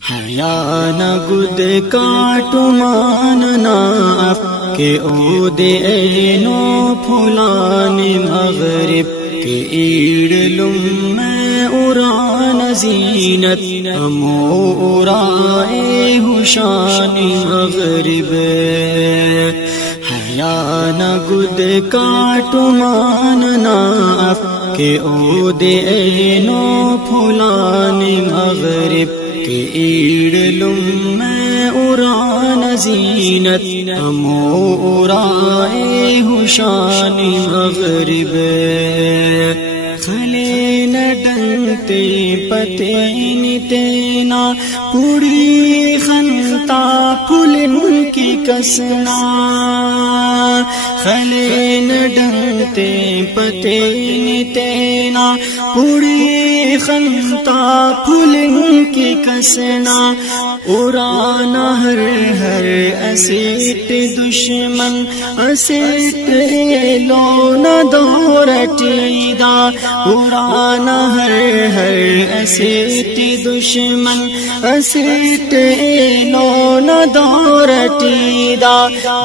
حیا نہ گد کاٹو ماننا کہ او دے اینو پھولانی مغرب کہ ایڑ لم میں اوران زینت امو اورائے ہوشانی مغرب حیا نہ گد کاٹو ماننا کہ او دے اینو پھولانی مغرب کہ ایڑ لم میں اوران زینت امو اورائے ہوشانی مغرب خلے نہ ڈنگتے پتے نتینا پوڑی خنتا پھولن کی کسنا خلے نہ ڈنگتے پتے نتینا پوڑی خنتا پھولن کی کسنا ارانا ہر ہر اسیٹ دشمن اسیٹ لونا دورٹیدا ارانا ہر ہر اسیٹ دشمن اسیٹ لونا دورٹیدا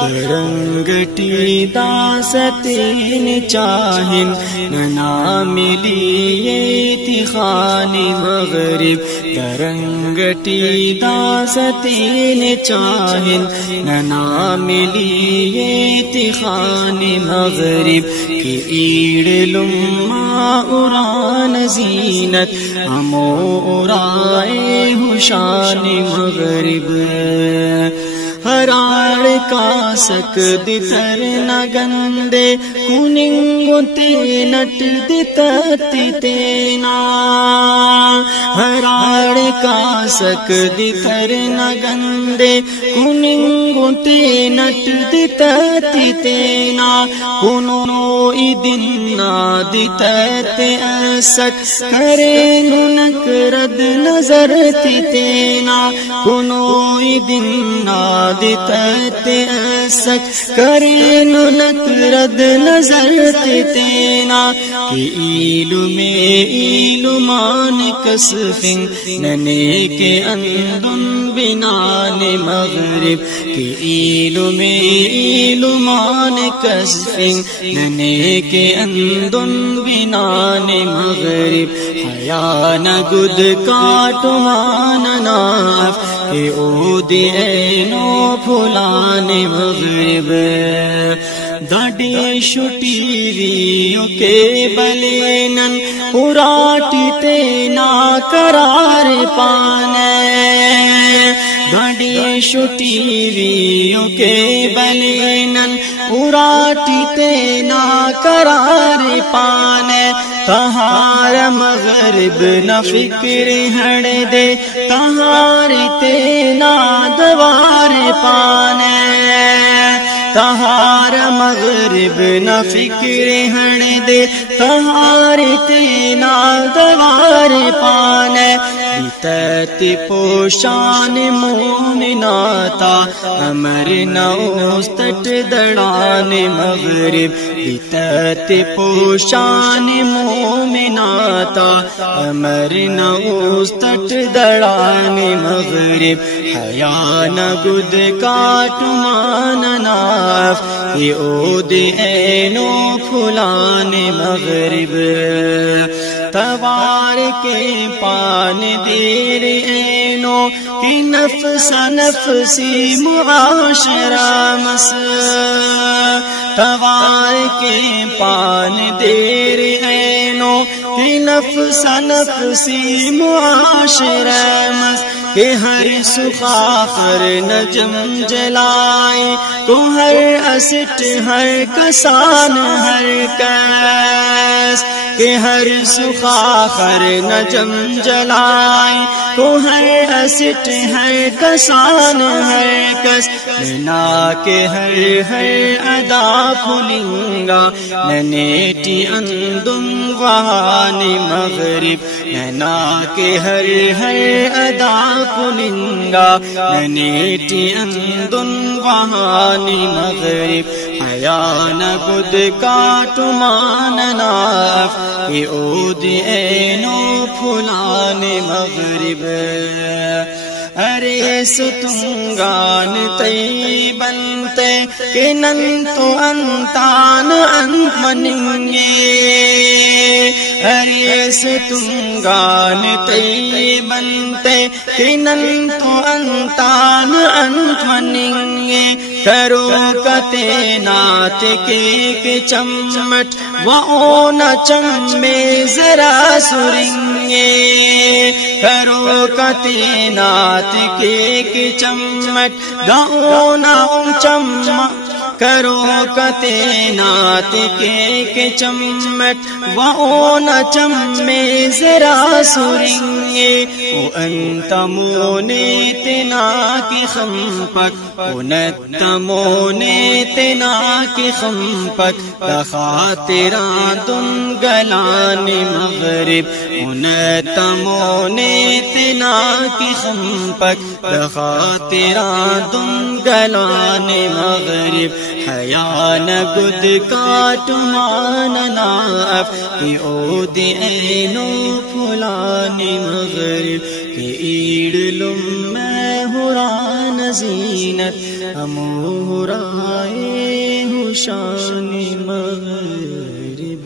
درنگٹیدا ستین چاہن ننا ملی تخانی مغرب درنگٹی دا ستین چاہن ننا ملی تخانی مغرب کہ ایڑ لما اوران زینت ہمو اورائے ہوشانی مغرب ہراڑ کا سک دتر نگندے کننگو تے نٹ دتتی تینا ہراڑ کا سک دتر نگندے کننگو تے نٹ دتتی تینا کنو ادنا دتت اسک کرے ننک رد نظر تی تینا کنو ادنا دتت اسک کرے ننک رد نظر تی تینا کہ ایلو میں ایلو مان کسفن ننے کے اندن بنان مغرب کہ ایلو میں ایلو مان کسفن ننے کے اندن بنان مغرب حیا نہ گد کاٹو ماننا کہ او دے اینو پھولان مغرب داڑی شٹیریوں کے بلینن اراٹی تینا قرار پانے داڑی شٹیریوں کے بلینن اراٹی تینا قرار پانے تہار مغرب نہ فکر ہڑ دے تہار تینا دوار پانے تہار مغرب نہ فکر ہڑ دے تہار تینا دوار پانے بیتت پوشان مومناتا امر نوستٹ دڑان مغرب بیتت پوشان مومناتا امر نوستٹ دڑان مغرب حیا نہ گد کاٹو ماننا کہ او دے اینو پھولان مغرب توار کے پان دیر اینو کہ نفس نفسی معاشرہ مس توار کے پان دیر اینو کہ نفس نفسی معاشرہ مس کہ ہر سخاخر نجم جلائے کو ہر اسٹ ہر کسان ہر کس کہ ہر سخاخر نجم جلائے کو ہر اسٹ ہر کسان ہر کس ننا کے ہر ہر ادا پھولنگا ننیٹی اندم وہانی مغرب ننا کے ہر ہر ادا پھولنگا ننیٹی اندم وہانی مغرب حیا نہ گد کاٹو ماننا کہ او دے اینو پھولان مغرب ارے ستنگان تی بنتے کنن تو انتان انمنگے ارے ستنگان تی بنتے کنن تو انتان انمنگے کرو کتے نات کے چمٹ وہ چم میں ذرا سرنگے کرو کتے نات کے چمٹ گاؤں چم کرو کتے نات کے چمٹ وہ چم میں ذرا سرنگے او انتمونے تنا کی خمپک انتمونے تنا کی خمپک دخاتران دن گلان مغرب انتمونے تنا کی خمپک دخاتران دن گلان مغرب حیان گد کاٹمان ناف کی او دی اینو پھلانی مغرب کی ایڑ لم میں ہران زینت امورائے ہوشانی مغرب